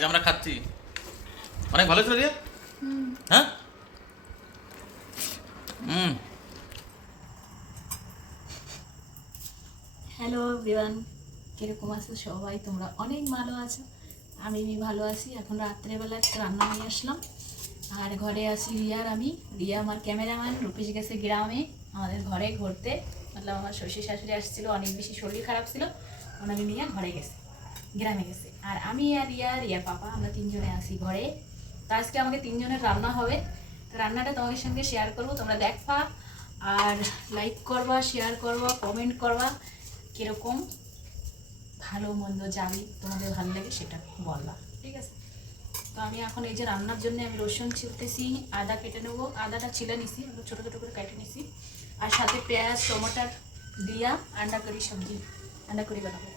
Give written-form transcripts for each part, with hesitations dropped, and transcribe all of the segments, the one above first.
Guys আমরা খাচ্ছি। অনেক ভালো ছিল রিয়া। হ্যাঁ হ্যালো এভরিওয়ান, কিরকম আছো সবাই? তোমরা অনেক ভালো আছো, আমি ভালো আছি। এখন রাত্রেবেলা একটা রান্না নিয়ে আসলাম, আর ঘরে আছি রিয়া আর আমি। রিয়া আমার ক্যামেরাম্যান, রূপেশ গেছে গ্রামে আমাদের ঘরে ঘুরতে। মতলব আমার শ্বশুর শাশুড়ি আসছিল, অনেক বেশি শরীর খারাপ ছিল, ওনাকে নিয়ে ঘরে গেছে, গ্রামে গেছে। আর আমি আর রিয়া পাপা আমরা তিনজনে আছি ঘরে। তো আজকে আমাকে তিনজনের রান্না হবে। তো রান্নাটা তোমাদের সঙ্গে শেয়ার করবো, তোমরা দেখবা আর লাইক করবা, শেয়ার করবা, কমেন্ট করবা, কিরকম ভালো মন্দ যাবি তোমাদের ভালো লাগে সেটা বলবা, ঠিক আছে? তো আমি এখন এই যে রান্নার জন্য আমি রসুন ছিলতেছি, আদা কেটে নেবো। আদাটা ছিলে নিছি, ছোটো ছোটো করে কেটে নিছি। আর সাথে পেঁয়াজ টমাটার দিয়া আন্ডা করি সবজি, আন্ডা করি বানাবো।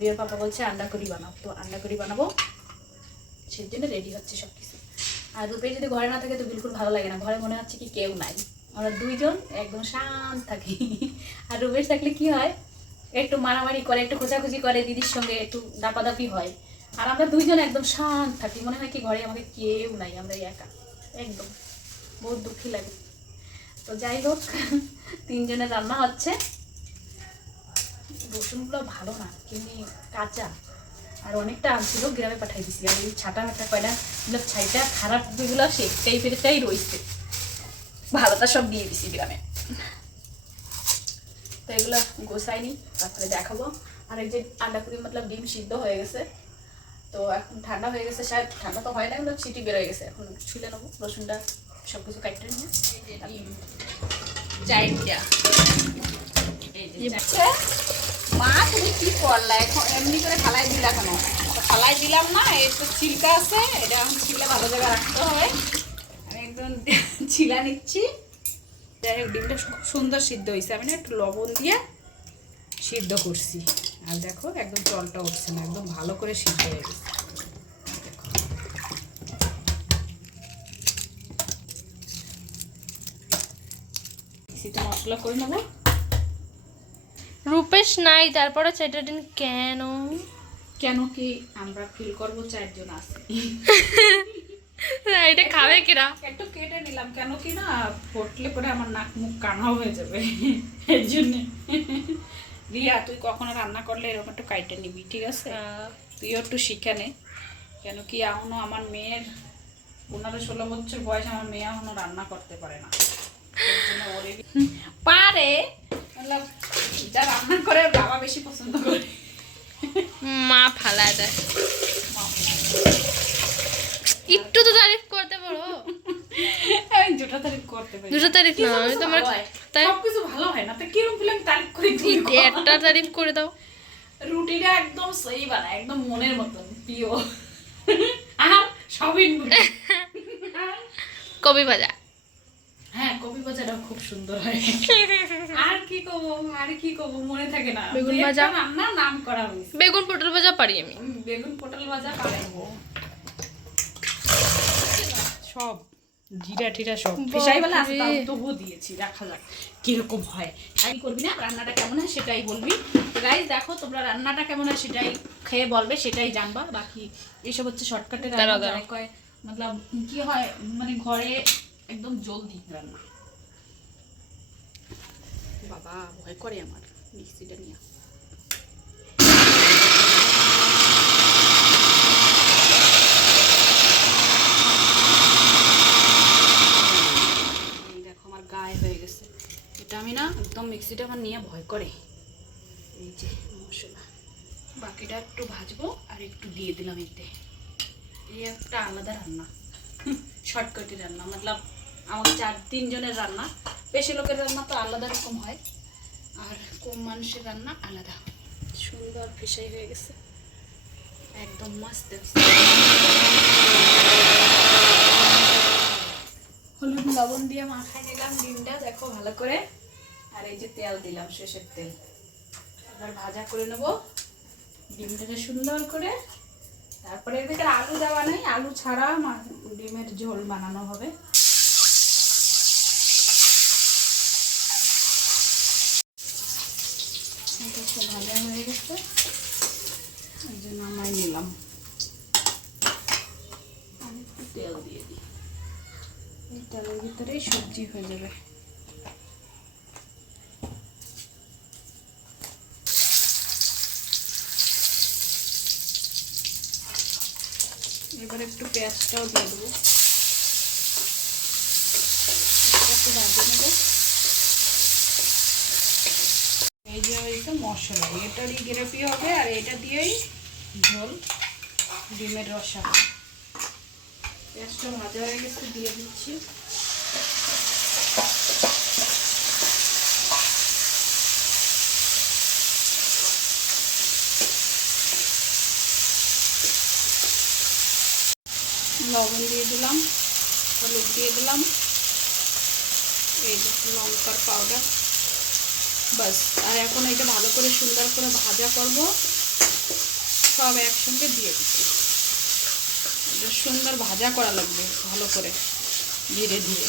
রিয়ার পাপা বলছে আন্ডা করি বানাও, তো আন্ডা করি বানাবো, সেই জন্য রেডি হচ্ছে সব কিছু। আর রূপে যদি ঘরে না থাকে তো বিলকুল ভালো লাগে না, ঘরে মনে হচ্ছে কি কেউ নাই, আমরা দুইজন একদম শান্ত থাকি। আর রূপেশ থাকলে কি হয়, একটু মারামারি করে, একটু খোঁচাখুচি করে, দিদির সঙ্গে একটু দাপাদাপি হয়। আর আমরা দুইজন একদম শান্ত থাকি, মনে হয় কি ঘরে আমাদের কেউ নাই, আমরা একা একদম, বহুত দুঃখী লাগে। তো যাই হোক, তিনজনের রান্না হচ্ছে। রসুনগুলো ভালো না, কিন্তু কাঁচা, আর অনেকটা আনছিল, গ্রামে পাঠাই দিছি। আর এই ছাটা ফাটা কয়টা ছাইটা খারাপ যেগুলো সে টাইপেরটাই রয়েছে, ভালোটা সব দিয়ে দিছি গ্রামে। তো এগুলো গোছাইনি, তারপরে দেখাবো। আর এই যে আন্ডা করি মতলব ডিম সিদ্ধ হয়ে গেছে, তো এখন ঠান্ডা হয়ে গেছে, শায়দ ঠান্ডা তো হয় না, কিন্তু সিটি বেরোয় গেছে। এখন ছুলে নেবো রসুনটা, সব কিছু কাটতে নিয়ে। মা তুমি কি করলা এখন এমনি করে ফালাই দিলা কেন? ফালাই দিলাম না, এই তো ছিলকা আছে, এটা এখন ছিলে ভালো জায়গায় রাখতে হবে। আমি একদম ছিলা নিচ্ছি। যাই হোক, ডিমটা খুব সুন্দর সিদ্ধ হয়েছে, আমি না একটু লবণ দিয়ে সিদ্ধ করছি। আর দেখো একদম জলটা উঠছে না, একদম ভালো করে সিদ্ধ হয়ে গেছে। মিক্সিতে মশলা করে নেবো। রূপেশ নাই, তারপরে সেটার দিন কেন কেন কি আমরা ফিল করবো, চারজন আছে। এটা খাবে কিরা? একটু কেটে নিলাম, কেন কি না ফুটলে পরে আমার নাক মুখ কানা হয়ে যাবে, এর জন্য। রিয়া তুই কখনো রান্না করলে এরকম একটু কাইটে নিবি, ঠিক আছে? তুইও একটু শিখে নে, কেন কি এখনো আমার মেয়ের 15-16 বছর বয়স, আমার মেয়ে এখনো রান্না করতে পারে না। পারে, যা রান্না করে বাবা বেশি পছন্দ করে, মা ফালায় দেয়। একটু তো তারিফ করতে পারো। দুটো তারিফ করতে পারি, দুটো তারিফ না, আমি তোমার তাই সবকিছু ভালো হয় না, তো কিরকম ফিল্ম তারিফ করে দিই, একটা তারিফ করে দাও। রুটিটা একদম সহি বানায়, একদম মনের মতন প্রিয়। আর সবই কবি ভাজা, হ্যাঁ কবি ভাজাটা খুব সুন্দর হয়। আর কি কব মনে থাকে না। বেগুন ভাজা রান্নার নাম করা হয়েছে, বেগুন পটল ভাজা পারি আমি। বেগুন পটল ভাজা পারবো সব, জিরা টিরা সব ফিসাইবেলা আছে, তাও তবুও দিয়েছি, রাখা যাক কিরকম হয়। তাই করবি না, রান্নাটা কেমন হয় সেটাই বলবি। গাইস দেখো, তোমরা রান্নাটা কেমন হয় সেটাই খেয়ে বলবে, সেটাই জানবা। বাকি এইসব হচ্ছে শর্টকাটে রান্না, কয় মতলব কি হয়, মানে ঘরে একদম জলদি রান্না। বাবা ভয় করে আমার মিক্সিটা নিয়ে। দেখো আমার গায়ে হয়ে গেছে, এটা আমি না একদম মিক্সিটা আমার নিয়ে ভয় করে। এই যে মশলা, বাকিটা একটু ভাজবো আর একটু দিয়ে দিলাম এতে। এই একটা আলাদা রান্না, শর্টকাটি রান্না, মতলব আমার 4-3 জনের রান্না। বেশি লোকের রান্না তো আলাদা রকম হয়, আর কম মানুষের রান্না আলাদা। সুন্দর ফিসাই হয়ে গেছে, একদম মস্ত। হলুদ লবণ দিয়ে মাখায় নিলাম ডিমটা, দেখো ভালো করে। আর এই যে তেল দিলাম, সরষের তেল। এবার ভাজা করে নেবো ডিমটাকে সুন্দর করে। তারপরে এর ভিতরে আলু দেওয়া নেই, আলু ছাড়া ডিমের ঝোল বানানো হবে। ভাজা হয়ে গেছে, এই জন্য নামাই নিলাম। এই তেলের ভিতরেই সবজি হয়ে যাবে। এবার একটু পেঁয়াজটাও দিয়ে দেবো, একটু ভাজে নেবো। এই যে হয়েছে মশলা, এটারই গ্রেভি হবে আর এটা দিয়েই ঝোল ডিমের রসা হবে। পেঁয়াজটা ভাজা হয়ে গেছে, দিয়ে দিচ্ছি। লবণ দিয়ে দিলাম, হলুদ দিয়ে দিলাম, এই যে লঙ্কার পাউডার, বাস। আর এখন এটা ভালো করে সুন্দর করে ভাজা করব, সব একসঙ্গে দিয়ে দিচ্ছি। এটা সুন্দর ভাজা করা লাগবে ভালো করে, ধীরে ধীরে।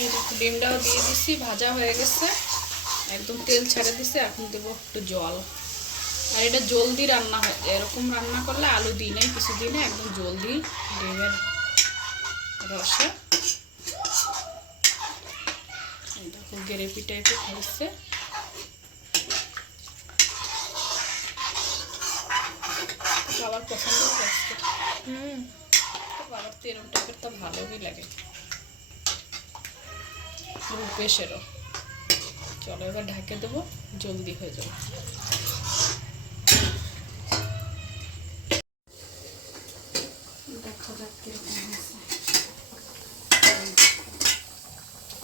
এই দেখো ডিমটাও দিয়ে দিচ্ছি, ভাজা হয়ে গেছে, একদম তেল ছেড়ে দিছে। এখন দেবো একটু জল। আর এটা জলদি রান্না হয়, এরকম রান্না করলে আলু দিই নাই কিছু দিনে, একদম জলদি ডিমের রসে। দেখো গ্রেভি টাইপের হয়েছে। বাবার পছন্দ হচ্ছে, বাবার তো এরকম টাইপের তো ভালোই লাগে, বেশেরও। চলো এবার ঢাকে দেবো, জলদি হয়ে যাবে। দেখা যাক কিরকম হয়েছে।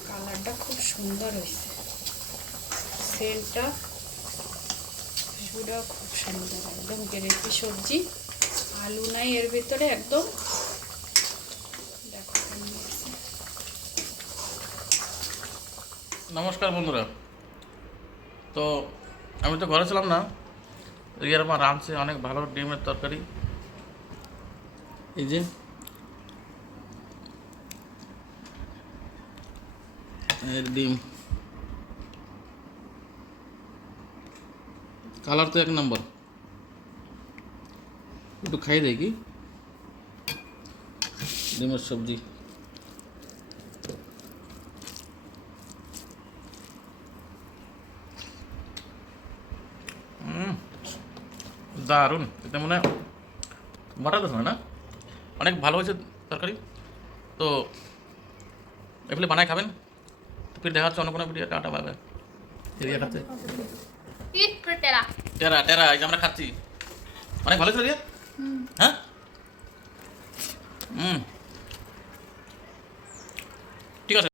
কালারটা খুব সুন্দর হয়েছে, সেন্টটা পুরো খুব সুন্দর, একদম গ্রেভি সবজি, আলু নাই এর ভিতরে একদম। দেখো কেমন হয়েছে। নমস্কার বন্ধুরা। তো আমি তো ঘরে ছিলাম না, রিয়ার মা রাঁধছে অনেক ভালো ডিমের তরকারি। এই যে ডিম, কালার তো এক নম্বর। একটু খাই দেয় কি ডিমের সবজি। দারুণ, এটা মনে হয় মটর দোষ না, অনেক ভালো হয়েছে তরকারি। তো এগুলো বানায় খাবেন। তো ফির দেখা হচ্ছে অন্য কোনো video. Tata bye bye. Riya খাচ্ছে টেরা টেরা, এই যে আমরা খাচ্ছি। অনেক ভালো ছিল রিয়া। হ্যাঁ